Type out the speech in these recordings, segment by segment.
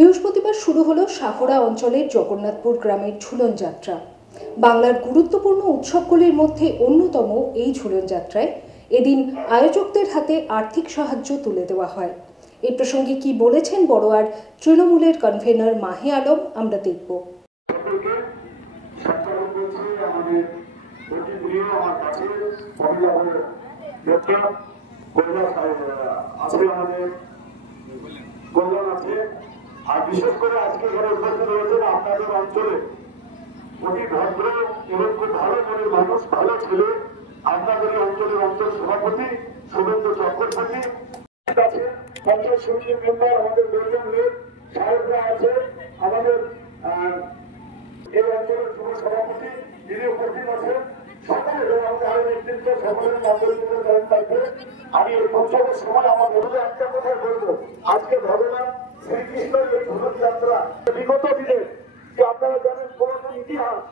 বৃহস্পতিবার শুরু হলো সাহরা অঞ্চলের জগন্নাথপুর গ্রামের ঝুলন যাত্রা। বাংলার গুরুত্বপূর্ণ উৎসবগুলির মধ্যে অন্যতম এই ঝুলন যাত্রায় এদিন আয়োজকদের হাতে আর্থিক সাহায্য তুলে দেওয়া হয়। এই প্রসঙ্গে কি বলেছেন বড়োয়ার তৃণমূলের কনভেনর মাহে আলম, আমরা দেখব। আর বিশেষ করে আজকে এখানে উপস্থিত রয়েছেন আপনাদের অঞ্চলে অতি ভদ্র এবং খুব ভালো মনের মানুষ, ভালো ছেলে, আপনাদের অঞ্চলের অঞ্চল সভাপতি শুভেন্দু চক্রবর্তী আছে, পঞ্চায়েত সমিতির মেম্বার আমাদের দুজন লোক সাহেবরা আছে, আমাদের এই অঞ্চলের যুব সভাপতি যিনি উপস্থিত আছেন, সকলে আমাদের নেতৃত্ব সকলের নাগরিকদের দায়িত্ব থাকবে। আমি এই উৎসবের সময় আমার বলতে একটা কথা বলবো, আজকে ভগবান শ্রীকৃষ্ণের এই ঝুলন যাত্রা বিগত দিনে যে আপনারা জানেন পুরাতন ইতিহাস,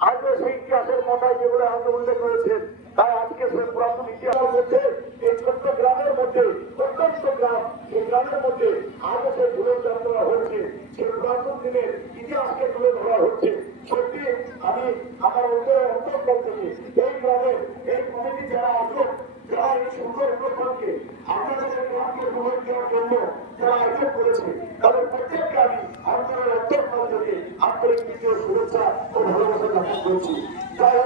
আজও সেই ইতিহাসের মাথায় যেগুলো আগে উল্লেখ করেছেন, তাই আজকে সেই পুরাতন ইতিহাসের মধ্যে এই ছোট্ট গ্রামের মধ্যে প্রত্যন্ত গ্রাম, এই গ্রামের মধ্যে আজও সেই ঝুলন যাত্রা হচ্ছে, সেই পুরাতন দিনের ইতিহাসকে তুলে ধরা হচ্ছে। সত্যি আমি আমার অন্তর থেকে এই গ্রামের এই কমিটি যারা আয়োজক, যারা এই সুন্দর অনুষ্ঠানকে আপনাদের গ্রামকে প্রভাব দেওয়ার জন্য যারা আয়োজন করেছে, তাদের প্রত্যেককে আমি আপনাদের অন্তর থেকে আন্তরিক দ্বিতীয় শুভেচ্ছা ও ভালোবাসা জ্ঞাপন করছি। তাই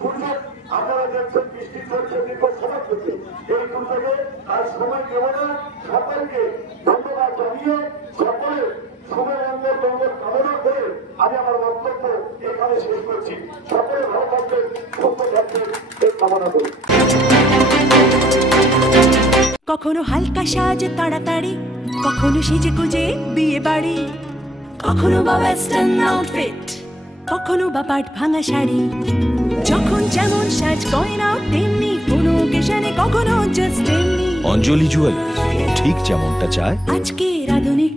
দুর্যোগ আপনারা দেখছেন বৃষ্টি চলছে দীর্ঘ সময় থেকে, এই দুর্যোগে আর সময় নেব না, সকলকে ধন্যবাদ জানিয়ে সকলে শুভমঙ্গল মঙ্গল কামনা করে আমি আমার বক্তব্য এখানে শেষ করছি। সকলে ভালো থাকবেন, সুস্থ থাকবেন এই কামনা করি। কখনো হালকা সাজ তাড়াতাড়ি, কখনো সেজে গুজে বিয়ে বাড়ি, কখনো বা ওয়েস্টার্ন আউটফিট, কখনো বা পাট ভাঙা শাড়ি, যখন যেমন সাজ গয়না তেমনি কোনো অকেশনে, কখনো জাস্ট এমনি। অঞ্জলি জুয়েলার্স, ঠিক যেমনটা চায় আজকের আধুনিক